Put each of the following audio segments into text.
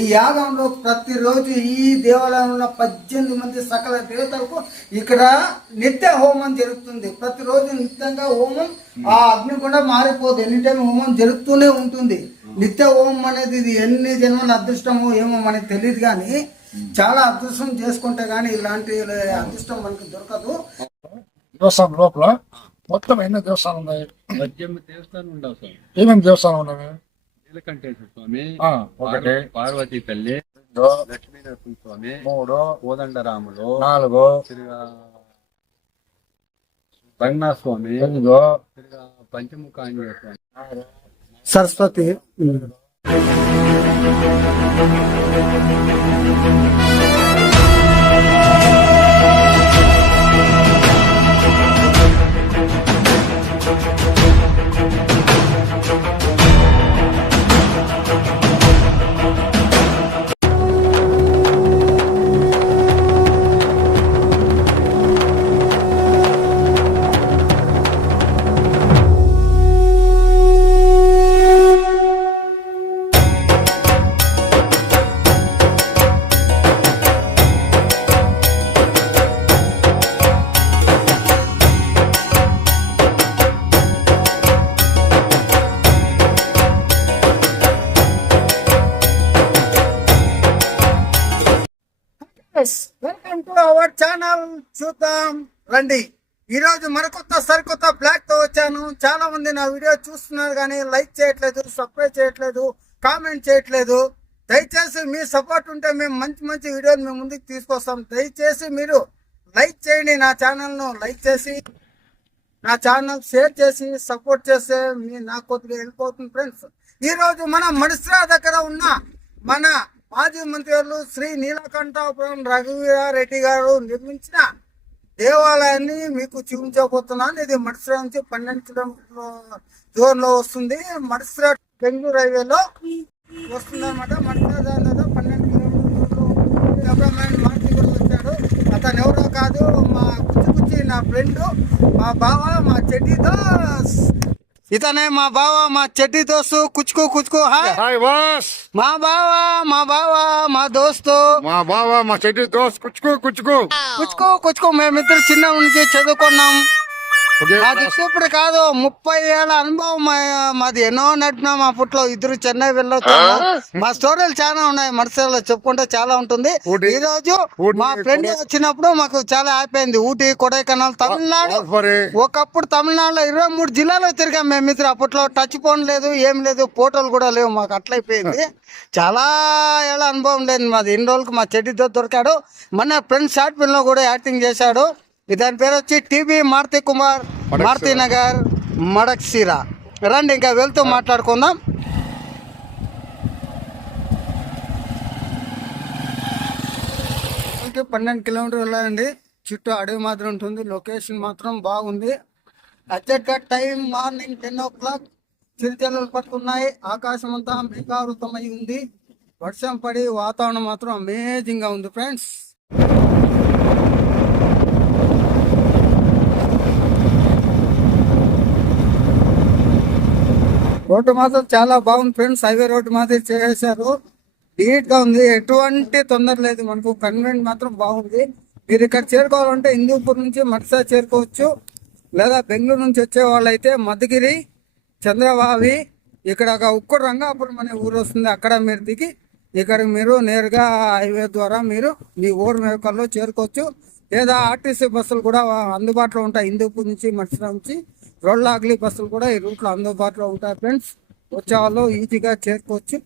ఈ యాగంలో ప్రతిరోజు ఈ దేవాలయంలో 18 మంది సకల దేవతలకు ఇక్కడ నిత్య హోమం జరుగుతుంది. ప్రతిరోజు నిత్యంగా హోమం, ఆ అగ్ని కూడా మారిపోదు, ఎనీ టైం హోమం జరుగుతూనే ఉంటుంది. నిత్య హోమం అనేది ఇది ఎన్ని జన్మల అదృష్టమో ఏమో మనకి తెలియదు, కానీ చాలా అదృష్టం చేసుకుంటే గానీ ఇలాంటి అదృష్టం మనకు దొరకదు. దేవస్థానం లోపల మొత్తం ఎన్ని దేవస్థానం ఉన్నాయి? 18 దేవస్థానం ఉండవు సార్. ఏమేమి దేవస్థానం ఉన్నాయి? నీలకంఠేశ్వర స్వామి, ఒకటి, పార్వతీ తల్లి, లక్ష్మీనరసింహ స్వామి, 3 కోదండరాములు, 4 Ranganatha Swami, 5 Panchamukha Anjaneya Swami, Saraswati. Welcome to our channel. చూద్దాం రండి. ఈరోజు మరికొత్త సరికొత్త బ్లాగ్ తో వచ్చాను. చాలా మంది నా వీడియో చూస్తున్నారు కానీ లైక్ చేయట్లేదు, సబ్స్క్రైబ్ చేయట్లేదు, కామెంట్ చేయట్లేదు. దయచేసి మీ సపోర్ట్ ఉంటే మేము మంచి మంచి వీడియోలు మేము ముందుకు తీసుకొస్తాం. దయచేసి మీరు లైక్ చేయండి, నా ఛానల్ను లైక్ చేసి నా ఛానల్ షేర్ చేసి సపోర్ట్ చేస్తే నాకు కొద్దిగా వెళ్ళిపోతుంది ఫ్రెండ్స్. ఈరోజు మన మడిసిరా దగ్గర ఉన్న మన మాజీ మంత్రులు శ్రీ నీలకంఠపురం రఘువీరారెడ్డి గారు నిర్మించిన దేవాలయాన్ని మీకు చూపించబోతున్నాను. ఇది మడిసిరా నుంచి 12 కిలోమీటర్ల దూరంలో వస్తుంది. మడిసిరా బెంగళూరు హైవేలో వస్తుంది అనమాట. మడిసిరా దానిలో 12 కిలోమీటర్లు మార్చి కూడా వచ్చాడు. అతను ఎవరో కాదు, మా కుచ్చి నా ఫ్రెండ్, మా బావ, మా చెడ్డీతో. ఇతనే మా బావ, మా చెడ్డి దోస్తు కుచ్చుకు కుచ్చుకు. Hi boss. మా బావ మా దోస్తు, మా బావ మా చెడ్డి దోస్త్ కుచ్చుకు కుచ్చుకు కుచ్చుకు కుచ్చుకు. మేమిద్దరు చిన్న నుంచి చదువుకున్నాం. మాది ఇప్పుడు కాదు, 30 ఏళ్ళ అనుభవం మాది. ఎన్నో నడిపినాం. అప్పట్లో ఇద్దరు చెన్నై వెళ్ళొచ్చు. మా స్టోరీలు చాలా ఉన్నాయి, మడిసిరాలో చెప్పుకుంటే చాలా ఉంటుంది. ఈ రోజు మా ఫ్రెండ్ వచ్చినప్పుడు మాకు చాలా హ్యాపీ అయింది. ఊటీ, కొడైకెనాల్, తమిళనాడు. ఒకప్పుడు తమిళనాడులో 23 జిల్లాలో తిరిగాం మేమిద్దరు. అప్పట్లో టచ్ ఫోన్ లేదు, ఏం లేదు, ఫోటోలు కూడా లేవు. మాకు అట్లయిపోయింది. చాలా ఏళ్ళ అనుభవం లేదు మాది. ఇన్ని రోజులకు మా చెడ్డితో దొరికాడు. మన ఫ్రెండ్ షార్ట్ ఫిల్మ్ లో కూడా యాక్టింగ్ చేశాడు. దాని పేరు వచ్చి టీబీ మారుతి కుమార్, మారుతి నగర్, మడక్సిరా. రండి ఇంకా వెళ్తూ మాట్లాడుకుందాం. 12 కిలోమీటర్లు వెళ్ళాలండి. చుట్టూ అడవి మాత్రం ఉంటుంది. లొకేషన్ మాత్రం బాగుంది. ఎగ్జాక్ట్గా టైం మార్నింగ్ 10 o'clock. చిరుజల్లులు పట్టుకున్నాయి. ఆకాశం అంతా మేఘావృతమై ఉంది. వర్షం పడి వాతావరణం మాత్రం అమేజింగ్ గా ఉంది ఫ్రెండ్స్. రోడ్డు మాత్రం చాలా బాగుంది ఫ్రెండ్స్. హైవే రోడ్డు మాత్రం చేశారు. నీట్ గా ఉంది, ఎటువంటి తొందర లేదు. మనకు కన్వీనియంట్ మాత్రం బాగుంది. మీరు ఇక్కడ చేరుకోవాలంటే హిందూపూర్ నుంచి మడిసిరా చేరుకోవచ్చు. లేదా బెంగళూరు నుంచి వచ్చే వాళ్ళు అయితే మధుగిరి, చంద్రబావి, ఇక్కడ ఒక ఉక్కడు రంగాపురం అనే ఊరు వస్తుంది. అక్కడ మీరు దిగి ఇక్కడ మీరు నేరుగా హైవే ద్వారా మీరు మీ ఊరు వెహికల్లో చేరుకోవచ్చు. లేదా ఆర్టీసీ బస్సులు కూడా అందుబాటులో ఉంటాయి. హిందూపూర్ నుంచి మడిసిరా నుంచి రోడ్లాగ్లీ బస్సులు కూడా ఈ రూట్లో అందుబాటులో ఉంటాయి ఫ్రెండ్స్. వచ్చేవాళ్ళు ఈజీగా చేరుకోవచ్చు.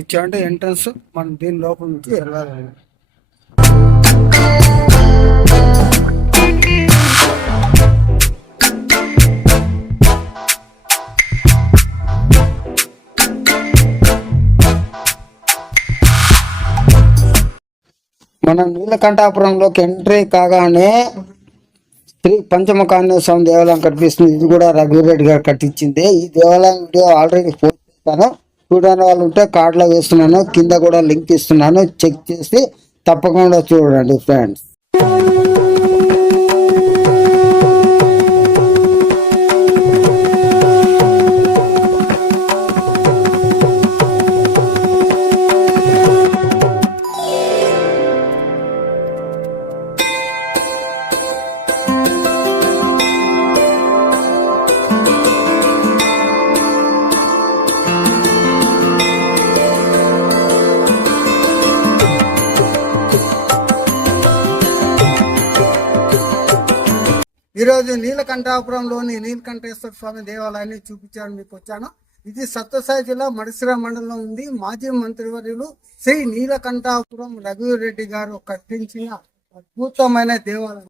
ఇచ్చాంటే ఎంట్రన్స్, మనం దీని లోపల నుంచి వెళ్ళాలి. మనం నీలకంఠాపురంలోకి ఎంట్రీ కాగానే శ్రీ పంచముఖాంజనేయ స్వామి దేవాలయం కనిపిస్తుంది. ఇది కూడా రఘురెడ్డి గారు కట్టించింది. ఈ దేవాలయం వీడియో ఆల్రెడీ పోస్ట్ చేస్తాను, చూడని వాళ్ళు ఉంటే కార్డులో వేస్తున్నాను, కింద కూడా లింక్ ఇస్తున్నాను, చెక్ చేసి తప్పకుండా చూడండి ఫ్రెండ్స్. ఈరోజు నీలకంఠాపురంలోని నీలకంఠేశ్వర స్వామి దేవాలయాన్ని చూపించాను మీకు వచ్చాను. ఇది సత్యసాయి జిల్లా మడిసిర మండలంలో ఉంది. మాజీ మంత్రివర్యులు శ్రీ నీలకంఠాపురం రఘురెడ్డి గారు కట్టించిన అద్భుతమైన దేవాలయం,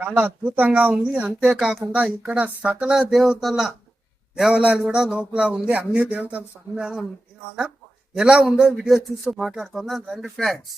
చాలా అద్భుతంగా ఉంది. అంతేకాకుండా ఇక్కడ సకల దేవతల దేవాలయాలు కూడా లోపల ఉంది. అన్ని దేవతల సన్నిధానం దేవాలయం ఎలా ఉందో వీడియో చూస్తూ మాట్లాడుకుందాం రండి ఫ్రెండ్స్.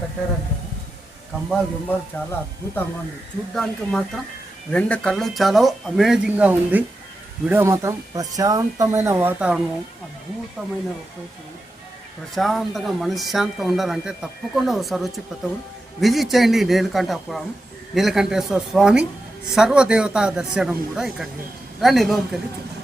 కట్టారంటే కంబాలు గింబాలు చాలా అద్భుతంగా ఉంది. చూడ్డానికి మాత్రం రెండు కళ్ళు చాలా అమేజింగ్గా ఉంది. వీడియో మాత్రం ప్రశాంతమైన వాతావరణం, అద్భుతమైన లొకేషన్, ప్రశాంతంగా మనశ్శాంతం ఉండాలంటే తప్పకుండా ఒకసారి వచ్చి ప్రతి ఒక్కరు విజిట్ చేయండి. నీలకంఠాపురం నీలకంఠేశ్వర స్వామి సర్వదేవతా దర్శనం కూడా ఇక్కడ రండి, లోకి వెళ్ళి చూద్దాం.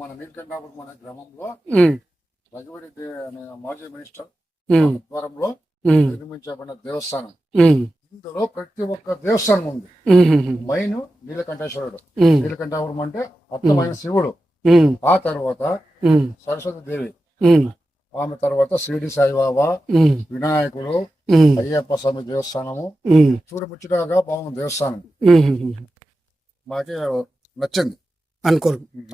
మన నీలకంఠాపురం అనే గ్రామంలో రఘువరెడ్డి అనే మాజీ మినిస్టర్ ద్వారంలో నిర్మించబడిన దేవస్థానం. ఇందులో ప్రతి ఒక్క దేవస్థానం ఉంది. మైన్ నీలకంఠేశ్వరుడు, నీలకంఠాపురం అంటే అర్థమైన శివుడు, ఆ తర్వాత సరస్వతి దేవి, ఆమె తర్వాత షిరిడి సాయిబాబా, వినాయకుడు, అయ్యప్ప స్వామి దేవస్థానము. చూడముచ్చటగా బాగుంది దేవస్థానం. మాకే నచ్చింది,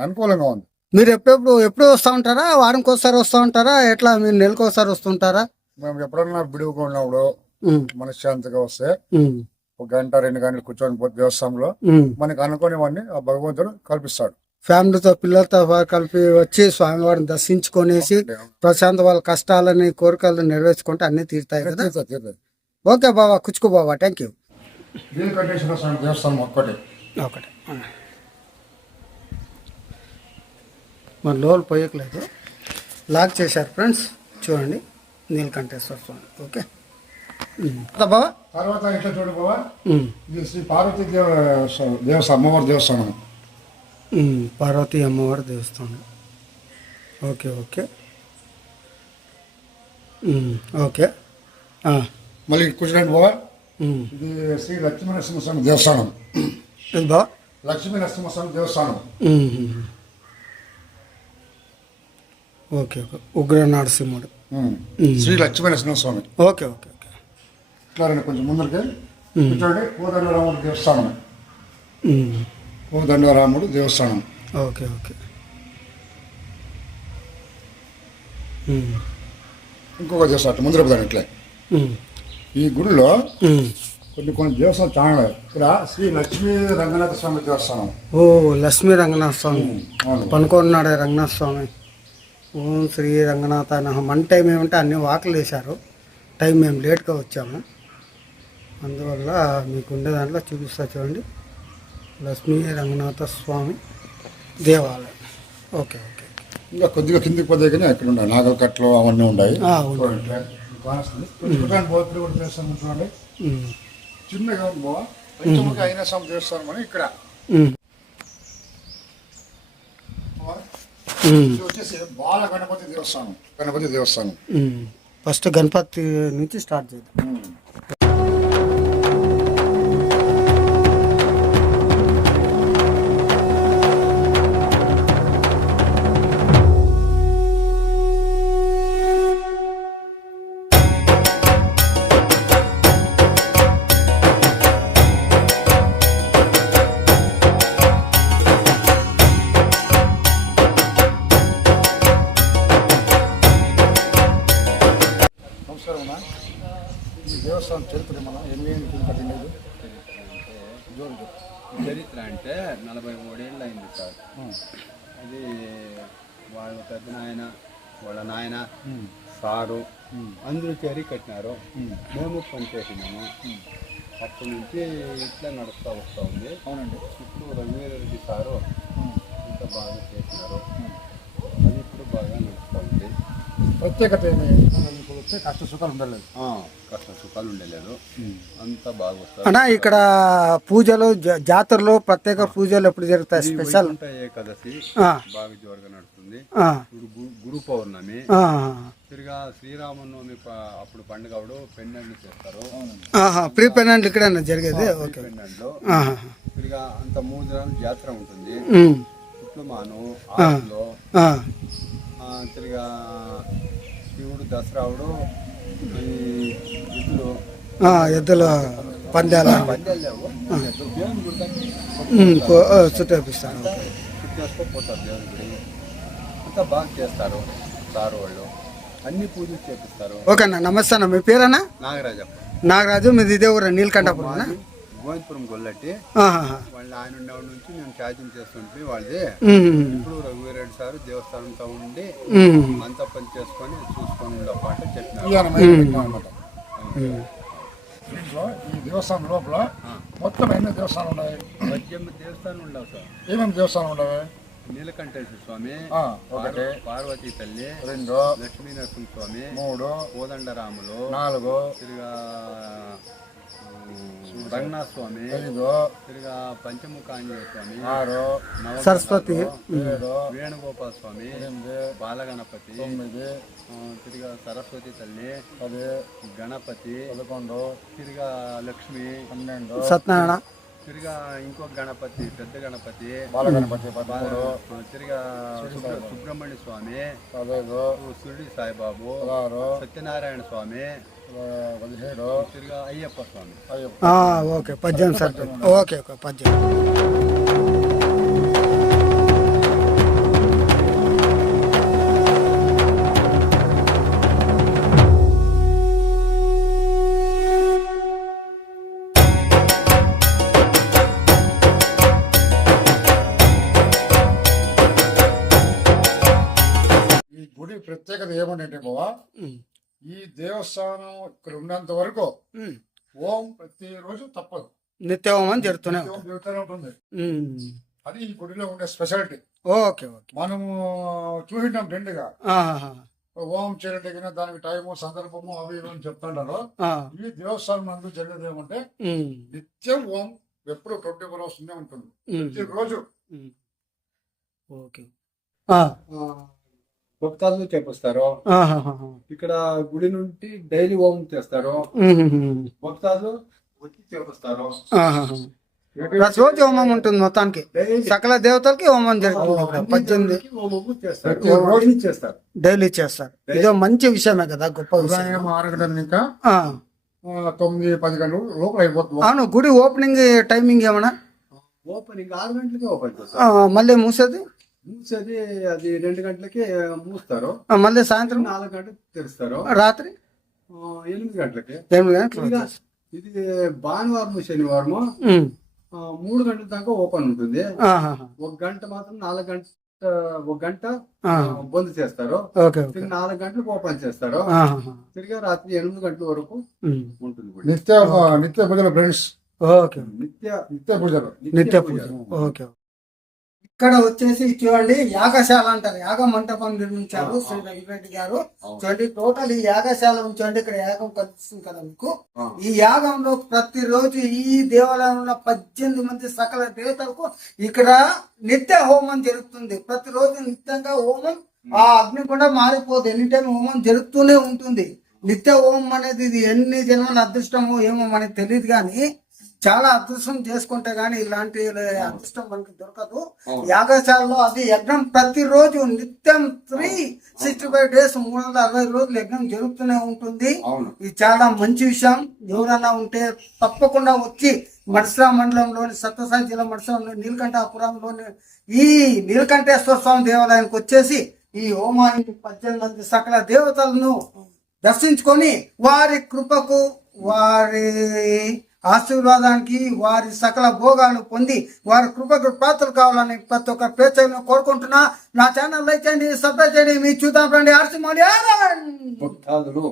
అనుకూలంగా ఉంది. మీరు ఎప్పుడు వస్తూ ఉంటారా? వారంకి ఒకసారి వస్తూ ఉంటారా? ఎట్లా మీరు నెలకు ఒకసారి వస్తుంటారా? మేము ఎప్పుడన్నా బిడుగుగా ఉన్నప్పుడు మనశ్శాంతిగా వస్తే ఒక గంట 2 గంటలు కూర్చొని పోతే దేవస్థానంలో మనకి అనుకోనివన్నీ ఆ భగవంతుడు కల్పిస్తాడు. ఫ్యామిలీతో పిల్లలతో కలిపి వచ్చి స్వామివారిని దర్శించుకొనేసి ప్రశాంత వాళ్ళ కష్టాలని కోరికలను నెరవేర్చుకుంటే అన్ని తీరుతాయి కదా. తీరుతాయి. ఓకే బాబా, కుచ్చుకో బాబా, థ్యాంక్ యూ. నీలకంఠేశ్వర స్వామి దేవస్థానం ఒకటే. మన లోపల పోయట్లేదు, లాక్ చేశారు ఫ్రెండ్స్. చూడండి నీలకంఠేశ్వర స్వామి. ఓకే బాబా. తర్వాత ఇట్లా చూడు బాబా, ఇది శ్రీ పార్వతీ దేవస్థానం, అమ్మవారి దేవస్థానం. పార్వతీ అమ్మవారి దేవస్థానం. Okay okay okay. మళ్ళీ కూర్చోండి బాబా, ఇది శ్రీ లక్ష్మీ నరసింహస్వామి దేవస్థానం. బాబా లక్ష్మీ నరసింహస్వామి దేవస్థానం. Okay okay. ఉగ్ర నరసింహుడు, Sri Lakshmi Narasimhaswamy. Okay okay okay. ఇట్లా రండి కొంచెం ముందరికి కూర్చోండి. కోదండరాముడు దేవస్థానం, కోదండరాముడు దేవస్థానం. Okay okay. ఇంకొక దేవస్థానం ముందర పోతాను. ఇట్లే ఈ గుడిలో కొన్ని దేవస్థానం చాలా ఉన్నాయి. ఇక్కడ శ్రీ లక్ష్మీ రంగనాథ స్వామి దేవస్థానం. ఓ లక్ష్మీ రంగనాథ స్వామి పనుకున్నాడే రంగనాథ స్వామి. ఓం శ్రీ రంగనాథ నమః. మన టైం ఏమంటే అన్ని వాకులు వేశారు. టైం మేము లేట్గా వచ్చాము, అందువల్ల మీకు ఉండే దాంట్లో చూపిస్తా. చూడండి, లక్ష్మీ రంగనాథ స్వామి దేవాలయం. Okay okay. ఇంకా కొద్దిగా కిందికి పోతే కానీ అక్కడ ఉన్నాయి నాగల కట్టలు అవన్నీ ఉన్నాయి. చూడండి చిన్నగా ఉంది. పంచముఖి అయిన స్వామి దేవస్థానం అని ఇక్కడ. ఇది వచ్చేసి బాల గణపతి దేవస్థానం. గణపతి దేవస్థానం. ఫస్ట్ గణపతి నుంచి స్టార్ట్ చేద్దాం. ఈ దేవస్థానం చరిత్ర మనం ఎన్ని కట్టిండేది చరిత్ర అంటే 43 ఏళ్ళు అయింది సార్. అది వాళ్ళ పెద్ద నాయన, వాళ్ళ నాయన, సారు అందరూ చేరి కట్టినారు. మేము పనిచేసినాము. అప్పటి నుంచి ఇట్లా నడుస్తూ వస్తూ ఉంది. అవునండి. ఇప్పుడు రఘువీరెడ్డి సారు ఇంత బాగా చేసినారు. అది ఇప్పుడు బాగా నడుస్తూ ఉంది. ప్రత్యేకత ఏమి వస్తే కష్ట సుఖాలు ఉండలేదు. కష్ట సుఖాలు ఉండలేదు, అంతా బాగా వస్తారు. అన్నా ఇక్కడ పూజలు జాతరలో ప్రత్యేక పూజలు ఎప్పుడు జరుగుతాయి? స్పెషల్ ఏకాదశి బాగా జోరుగా నడుస్తుంది. గురు పౌర్ణమి, తిరిగా శ్రీరామనవమి అప్పుడు పండుగ పెండెంట్లు చేస్తారు. ప్రీ పెండెంట్లు ఇక్కడ జరిగేది. పెండెంట్లు తిరిగా అంత 3 దినాలు జాతర ఉంటుంది. చుట్లుమాను ఆకులో తిరిగా శివుడు దసరావుడు ఎద్దుల పందాలు చుట్టేపిస్తారు. చుట్టేసుకోపోతారు దేవుని గుడి. అంతా బాగా చేస్తారు సారు వాళ్ళు. అన్ని పూజలు చేపిస్తారు. ఓకేనా. నమస్తే అన్న, మీ పేరన్నా? నాగరాజప్ప. నాగరాజు. మీది ఇదే ఊరు నీలకంఠాపురం? గోవిందపురం గొల్లటి. వాళ్ళ ఆయన ఉండేవాడి నుంచి మేము ఛార్జింగ్ చేస్తుంటే వాళ్ళది. ఇప్పుడు రఘువీరెడ్డి సార్ దేవస్థానంతో ఉండి అంతా పని చేసుకొని చూసుకొని ఉండపాట చెప్పినారు. ఈ దేవస్థానం లోపల మొత్తం ఎన్ని దేవస్థానం ఉన్నాయి? 18 దేవస్థానం ఉండవు సార్. ఏమేమి దేవస్థానం ఉండవు? నీలకంఠేశ్వర స్వామి ఒకటి, పార్వతీ తల్లి 2, లక్ష్మీ నరసింహ స్వామి 3, కోదండరాములు 4, తిరిగా రంగనాథ స్వామి, 5 తిరిగా పంచముఖ ఆంజనేయ స్వామి, 6 నవగ్రహాలు, సరస్వతి, 7 వేణుగోపాల స్వామి, 8 బాలగణపతి, 9 తిరిగా సరస్వతి తల్లి, 10 గణపతి, 11 తిరిగా లక్ష్మి, 12 సత్యనారాయణ, తిరిగా ఇంకొక గణపతి, పెద్ద గణపతి, బాలగణపతి 13 తిరిగా సుబ్రహ్మణ్య స్వామి, 15 షిరిడి సాయిబాబు, 16 సత్యనారాయణ స్వామి, 17 తిరిగా అయ్యప్ప స్వామి. ఓకే 18 సరిపోయింది. ఓకే 18. ఈ గుడి ప్రత్యేకత ఏమంటే బావా, ఈ దేవస్థానం ఇక్కడ ఉన్నంత వరకు ఓం ప్రతిరోజు తప్పదు, నిత్యహోమం జరుగుతూనే ఓం జరుగుతూనే ఉంటుంది. ఉంటుంది. అది ఈ గుడిలో ఉండే స్పెషాలిటీ. Okay okay. మనము చూసింటాం రెండుగా ఆహాహా. ఓం చేరటగిన దానికి టైము సందర్భము అవి ఇవి అని చెప్తుంటారు. ఈ దేవస్థానం నందు జరిగేది ఏమంటే నిత్యం ఓం ఎప్పుడు 24 hours ఉంటుంది, ప్రతిరోజు. ఓకే. భక్తాదులు చేపిస్తారు. ఇక్కడ గుడి నుండి డైలీ హోమం చేస్తారు. భక్తాదులు వచ్చి చేపిస్తారు. ప్రతిరోజు హోమం ఉంటుంది మొత్తానికి, సకల దేవతలకి హోమం జరుగుతుంది. 18 హోమము చేస్తారు, రోజు చేస్తారు, డైలీ చేస్తారు. ఇదో మంచి విషయమే కదా, గొప్ప విషయం. ఉదయం 6 గంటల ఇంకా 9-10 గంటల లోపల అయిపోతుంది. అవును, గుడి ఓపెనింగ్ టైమింగ్ ఏమన్నా? ఓపెనింగ్ 6 గంటలకే ఓపెన్ చేస్తారు. మళ్ళీ మూసేది మూసేది అది 2 గంటలకి మూస్తారు. మళ్ళీ సాయంత్రం 4 గంటలకు తెరుస్తారు. రాత్రి 8 గంటలకి. 8 గంటలకు. ఇది భానువారం శనివారము 3 గంటల దాకా ఓపెన్ ఉంటుంది. 1 గంట మాత్రం 1 గంట బంద్ చేస్తారు. తిరిగి 4 గంటలకు ఓపెన్ చేస్తారు. తిరిగి రాత్రి 8 గంటల వరకు ఉంటుంది. నిత్య పూజలు ఫ్రెండ్స్, ఓకే. నిత్య పూజలు. నిత్య పూజ. ఓకే. ఇక్కడ వచ్చేసి చూడండి, యాగశాల అంటారు, యాగ మంటపం నిర్మించారు శ్రీ రఘురెడ్డి గారు. చూడండి, టోటల్ ఈ యాగశాల చూడండి, ఇక్కడ యాగం కనిపిస్తుంది కదా మీకు. ఈ యాగంలో ప్రతిరోజు ఈ దేవాలయంలో ఉన్న 18 మంది సకల దేవతలకు ఇక్కడ నిత్య హోమం జరుగుతుంది. ప్రతిరోజు నిత్యంగా హోమం, ఆ అగ్ని కూడా మారిపోదు, ఎనీ టైం హోమం జరుగుతూనే ఉంటుంది. నిత్య హోమం అనేది ఇది ఎన్ని జన్మల అదృష్టమో ఏమో మనకి తెలియదు, కానీ చాలా అదృష్టం చేసుకుంటే గానీ ఇలాంటి అదృష్టం మనకి దొరకదు. యాగశాలలో అది యజ్ఞం ప్రతిరోజు నిత్యం 365 days 360 రోజులు యజ్ఞం జరుగుతూనే ఉంటుంది. ఇది చాలా మంచి విషయం. ఎవరైనా ఉంటే తప్పకుండా వచ్చి మడిసిరా మండలంలోని సత్యసాయి జిల్లా మడిసిరాలోని నీలకంఠాపురంలోని ఈ నీలకంఠేశ్వర స్వామి దేవాలయానికి వచ్చేసి ఈ హోమానికి 18 మంది సకల దేవతలను దర్శించుకొని వారి కృపకు, వారి ఆశీర్వాదానికి, వారి సకల భోగాలు పొంది వారి కృపకు పాత్రలు కావాలని ప్రతి ఒక్క ప్రేక్షకులను కోరుకుంటున్నా. నా ఛానల్ లైక్ చేయండి, సబ్స్క్రైబ్ చేయండి. మీ చూద్దాం రండి. ఆర్సి మౌలి భక్తాదులు